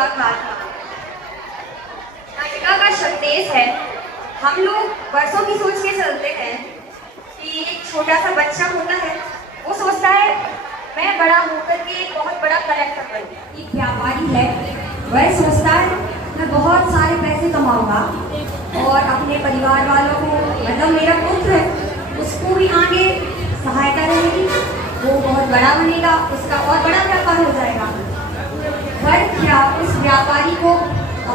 हुआ खात्मा। नाटिका का संदेश है, हम लोग वर्षों की सोच के चलते हैं कि एक छोटा सा बच्चा होता है, वो सोचता है मैं बड़ा होकर के एक बहुत बड़ा कलेक्टर बनूं। एक व्यापारी है, वह सोचता है मैं बहुत सारे पैसे कमाऊंगा और अपने परिवार वालों को, मतलब मेरा पुत्र है उसको भी आगे सहायता रहेगी, वो बहुत बड़ा बनेगा, उसका और बड़ा व्यापार हो जाएगा। पर क्या उस व्यापारी को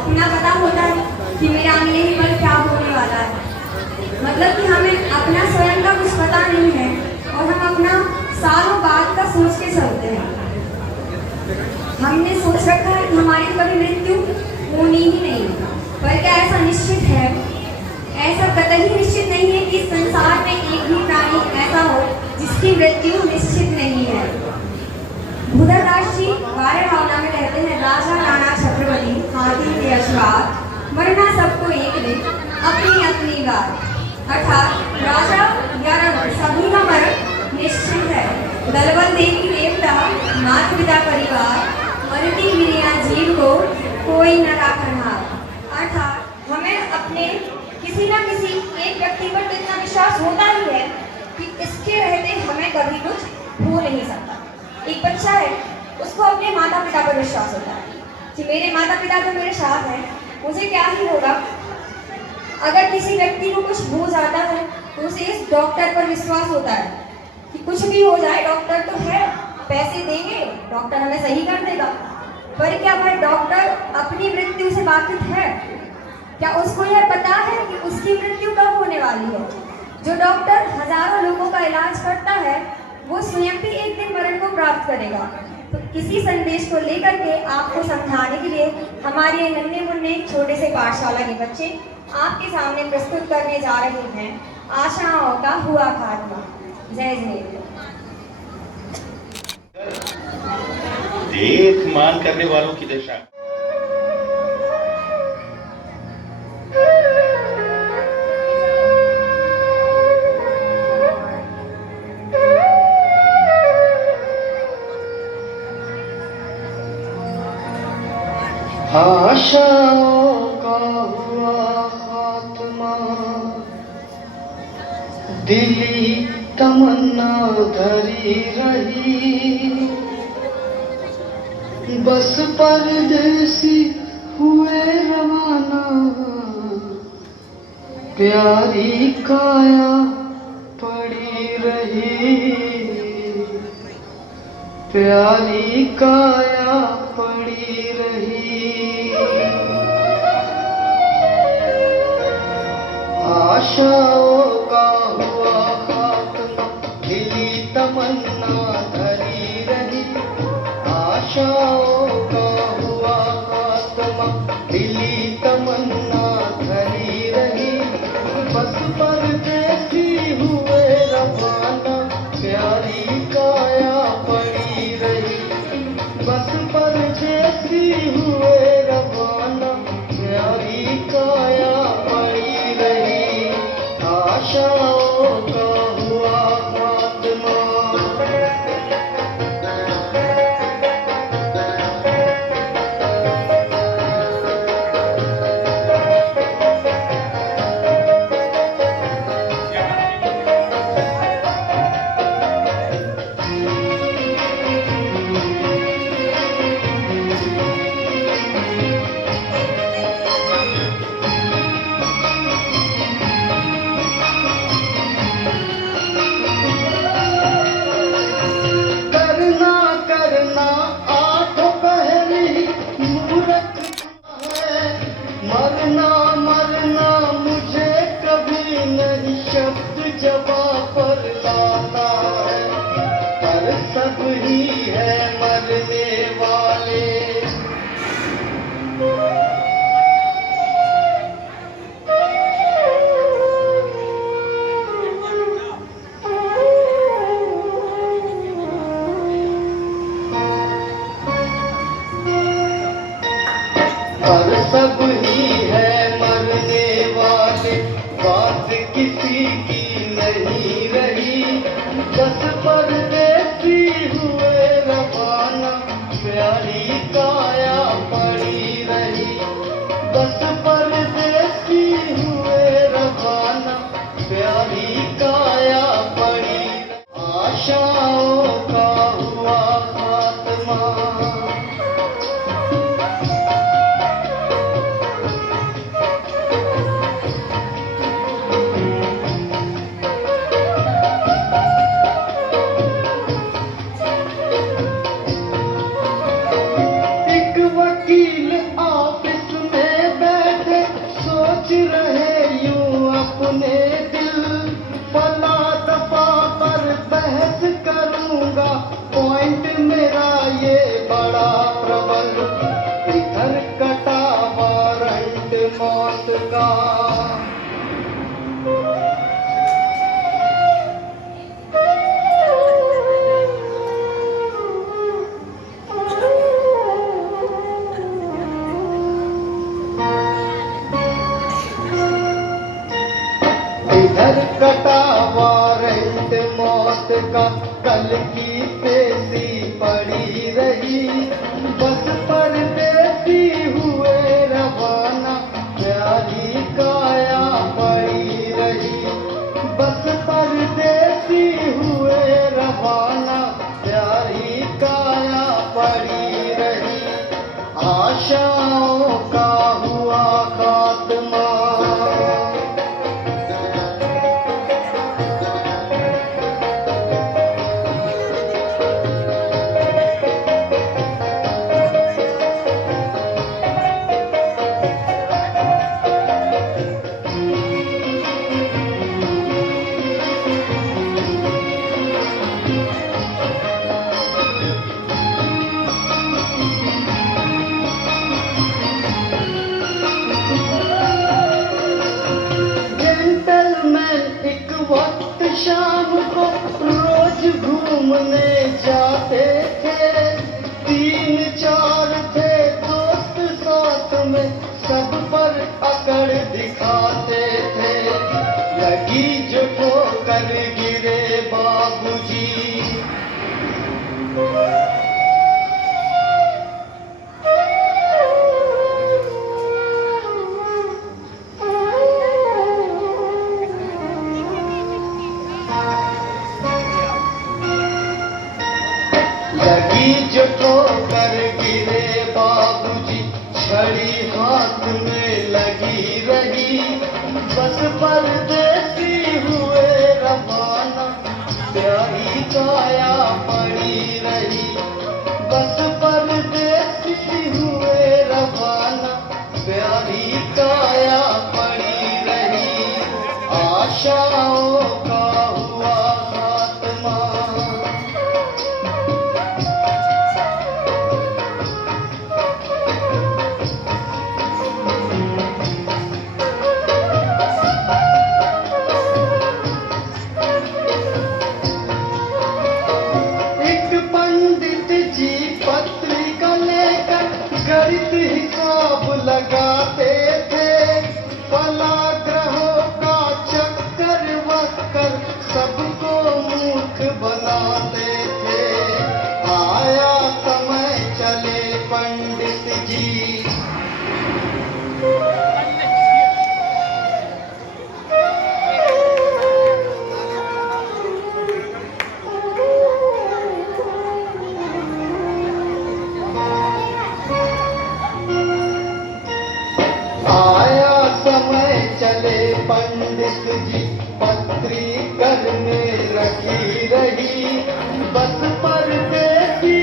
अपना पता होता है कि मेरे अगले ही पल क्या होने वाला है? मतलब कि हमें अपना स्वयं का कुछ पता नहीं है और हम अपना सालों बाद का सोच के चलते हैं। हमने सोच रखा है कि हमारी कभी मृत्यु होनी ही नहीं, पर क्या ऐसा निश्चित है? ऐसा कतई निश्चित नहीं है कि संसार में एक भी प्राणी ऐसा हो जिसकी मृत्यु निश्चित नहीं है। भूधरदास जी वार्य भावना में कहते हैं, राजा राणा छत्रपति हाथी के अश्वार, मरना सबको एक दिन अपनी अपनी बात। अर्थात राजा या रण सभी का मरण निश्चित है। दलबल देवी देवता माता पिता परिवार, मरती गिरिया जीव को कोई न राखनहार। अर्थात हमें अपने किसी न किसी एक व्यक्ति पर तो इतना विश्वास होता ही है कि इसके रहते हमें कभी कुछ हो नहीं सकता। एक बच्चा है, उसको अपने माता पिता पर विश्वास होता है कि मेरे माता पिता तो मेरे साथ हैं, मुझे क्या ही होगा। अगर किसी व्यक्ति को कुछ हो जाता है तो उसे इस डॉक्टर पर विश्वास होता है कि कुछ भी हो जाए डॉक्टर तो है, पैसे देंगे, डॉक्टर हमें सही कर देगा। पर क्या वह डॉक्टर अपनी मृत्यु से वाकिफ है? क्या उसको यह पता है कि उसकी मृत्यु कब होने वाली है? जो डॉक्टर हजारों लोगों का इलाज करता है, वो स्वयं भी एक दिन मरण को प्राप्त करेगा। तो इसी संदेश को लेकर के आपको समझाने के लिए हमारे ये नन्हे मुन्ने छोटे से पाठशाला के बच्चे आपके सामने प्रस्तुत करने जा रहे हैं आशाओं का हुआ खात्मा। जय जिनेन्द्र। देख मान करने वालों की दशा। आशाओं का हुआ खात्मा, दिली तमन्ना धरी रही, बस परदेसी हुए रवाना, प्यारी काया पड़ी रही, प्यारी काया पड़ी रही। आशाओं का हुआ खात्मा, दिली तमन्ना धरी रही, आशाओं का हुआ खात्मा, दिली तमन्ना धरी रही, बस परदेसी हुए रवाना, प्यारी काया पड़ी रही, बस परदेसी हुए रवाना, प्यारी काया पड़ी रही। आशाओं का हुआ खात्मा। आशाओं का हुआ खात्मा। एक वकील ऑफिस में बैठे सोच रहे यूं अपने दिल, फला दफा पर बहस करूंगा, पॉइंट मेरा ये बड़ा प्रबल, इधर कटा वारंट मौत का। इधर कटा वारंट मौत का, कल की पेशी पड़ी रही, बस परदेसी हुए रवाना, प्यारी काया पड़ी रही, बस परदेसी हुए रवाना, प्यारी काया पड़ी रही, आशाओं का हुआ खात्मा। एक वक्त शाम को रोज घूमने जाते थे, 3-4 थे दोस्त साथ में, सब पर अकड़ दिखाते थे, लगी जो ठोकर गिरे बाबूजी। लगी जो ठोकर गिरे बाबूजी, छड़ी हाथ में लगी रही, बस परदेसी हुए रवाना, प्यारी काया पड़ी रही, बस परदेसी हुए रवाना, प्यारी काया पड़ी रही, आशाओं का हुआ खात्मा। गणित हिसाब लगाते थे, फलाग्रहों का चक्कर वक्कर सबको मूर्ख बनाते थे, आया समय चले पंडित जी। आया समय चले पंडित जी, पत्री घर में रखी रही, बस परदेसी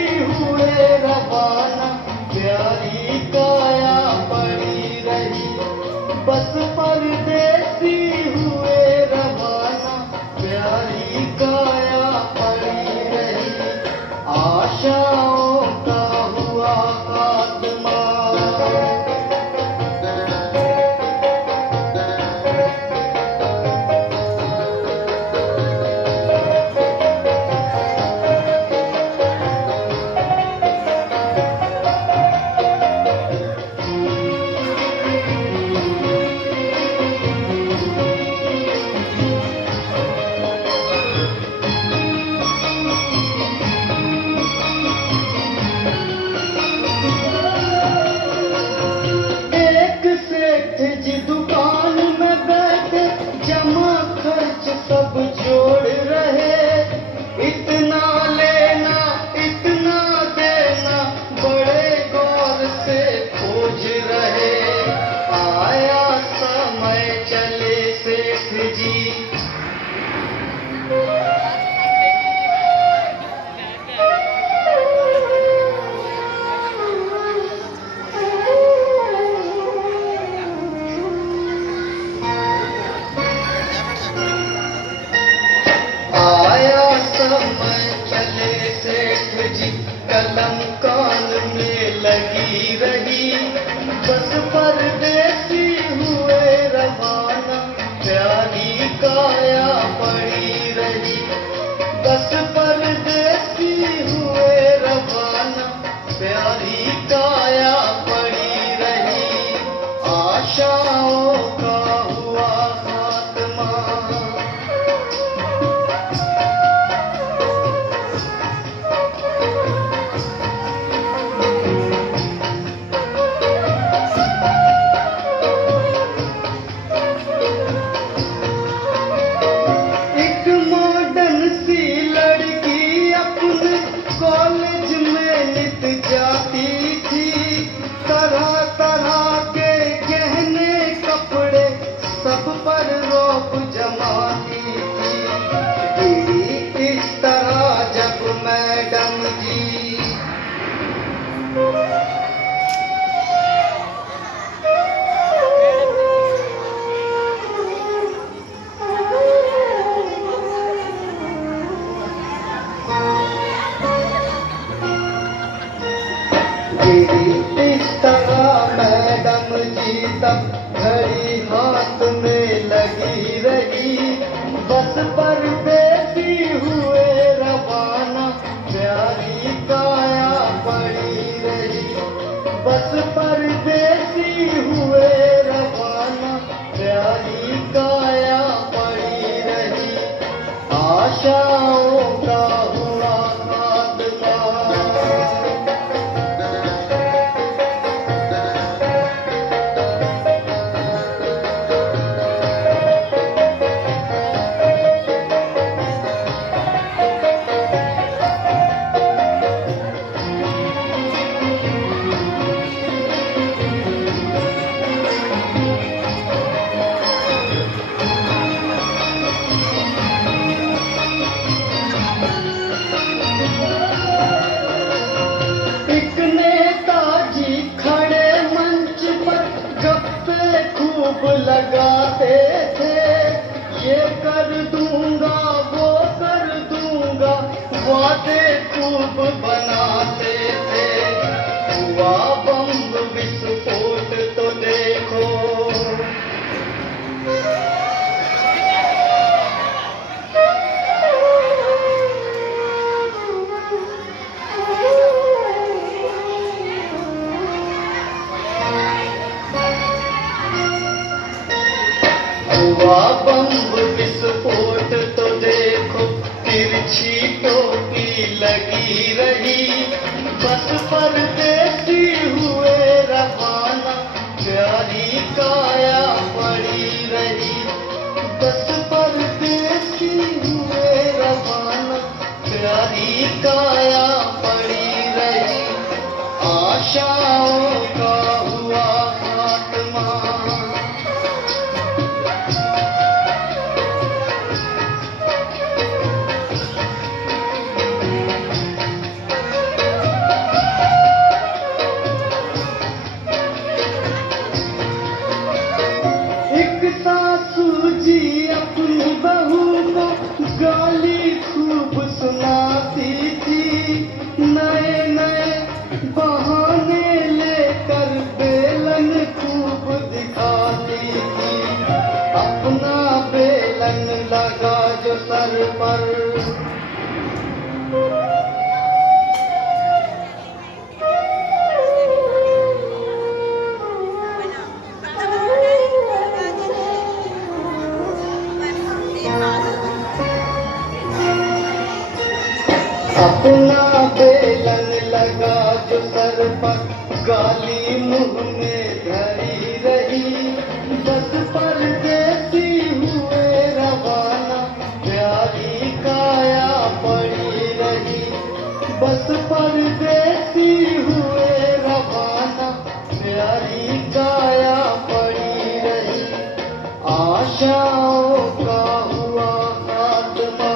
गिरी इस तरह मैडम जी तब घड़ी हाथ में लगी रही, बस परदेसी हुए रवाना, प्यारी काया पड़ी रही। बस परदेसी हुए रवाना, प्यारी काया पड़ी रही। आशाओं का हुआ खात्मा। एक नेताजी खड़े मंच पर गप्पे खूब लगाते थे, ये कर दूंगा वो कर दूंगा, वादे खूब बनाते थे। हुआ बम विस्फोट तो देखो, हुआ बम विस्फोट तो देखो, तिरछी टोपी लगी रही। बस परदेसी हुए रवाना, प्यारी काया पड़ी रही। बस परदेसी हुए रवाना, प्यारी काया पड़ी रही। आशाओं का हुआ खात्मा। एक सासू जी अपनी बहू को गाली खूब सुनाती थी, नए नए बहाने लेकर बेलन खूब दिखाती थी। अपना बेलन लगा जो सर पर, अपना बेलन लगा जो सर पर, गाली मुंह में धरी रही। बस परदेसी हुए रवाना, प्यारी काया पड़ी रही। बस परदेसी हुए रवाना, प्यारी काया पड़ी रही। आशाओं का हुआ खात्मा।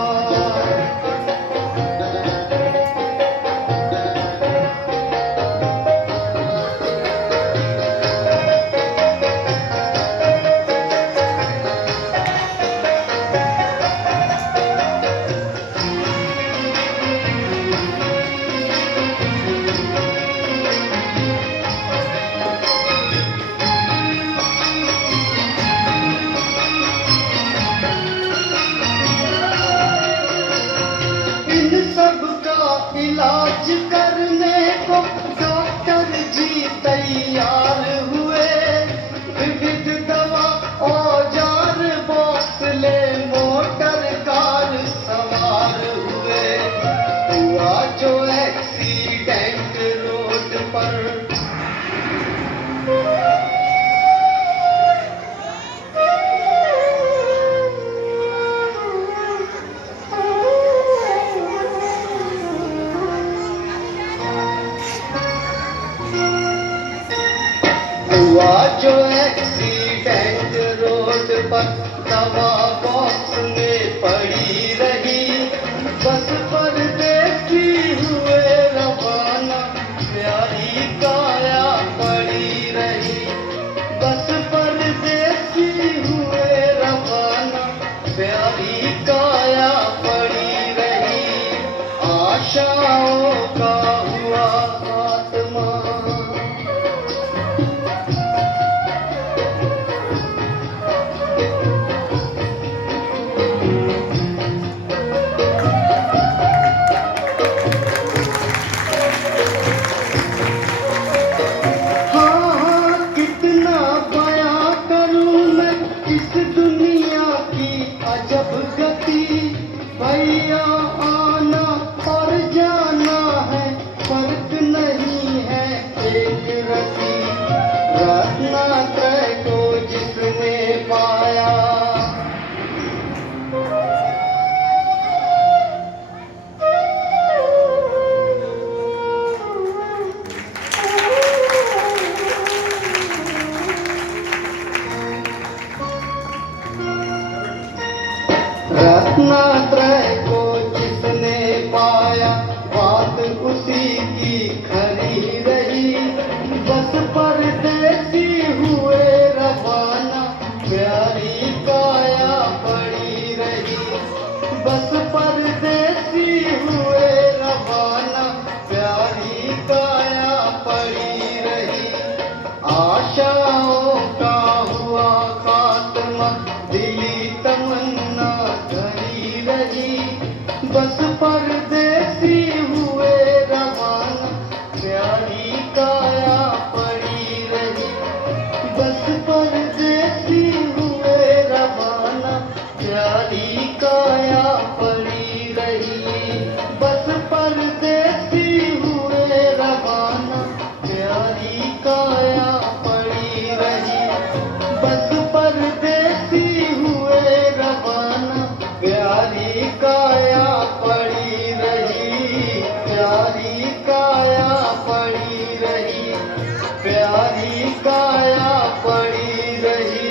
इन सब का इलाज करने को डॉक्टर जी तैयार हुए। विविध दवा औजार बोतले मोटर कार सवार हुए। हुआ जो एक्सीडेंट रोड पर, हुआ जो एक्सीडेंट रोड पर, दवा बॉक्स में पड़ी रही। बस परदेसी हुए रवाना, प्यारी काया पड़ी रही। बस परदेसी हुए रवाना, प्यारी काया पड़ी रही। आशाओं का हुआ खात्मा। बात उसी की खरी रही। बस परदेसी हुए रवाना, प्यारी काया पड़ी रही। बस परदेसी हुए रवाना, प्यारी काया पड़ी रही। आशाओं का हुआ खात्मा, दिली तमन्ना धरी रही। बस परदेसी हुए रवाना, प्यारी काया पड़ी रही। बस परदेसी हुए रवाना, प्यारी काया पड़ी रही। बस परदेसी हुए रवाना, प्यारी काया पड़ी रही। बस परदेसी हुए रवाना, प्यारी काया पड़ी रही। प्यारी काया पड़ी रही। प्यारी काया पड़ी रही।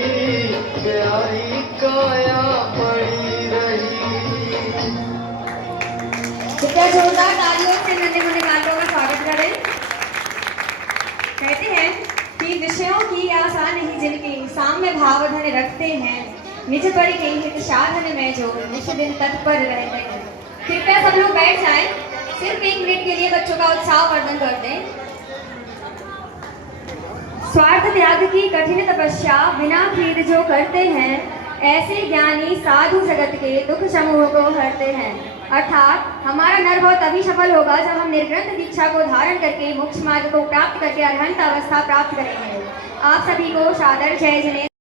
प्यारी काया पड़ी रही। कृपया जोरदार तालियों से नन्हे मुन्ने गानों का स्वागत करें। कहते हैं कि विषयों की आशा नहीं जिनके सामने भावधन रखते हैं, निज पड़ी गई हित साधन में जो निश दिन तत्पर रहते हैं। कृपया सब लोग बैठ जाएं, सिर्फ 1 मिनट के लिए बच्चों का उत्साह वर्धन कर दें। स्वार्थ त्याग की कठिन तपस्या बिना खेद जो करते हैं, ऐसे ज्ञानी साधु जगत के दुख समूह को हरते हैं। अर्थात हमारा नरभाव तभी सफल होगा जब हम निर्ग्रंथ दीक्षा को धारण करके मोक्ष मार्ग को प्राप्त करके अरहंत अवस्था प्राप्त करेंगे। आप सभी को सादर जय जिनेन्द्र।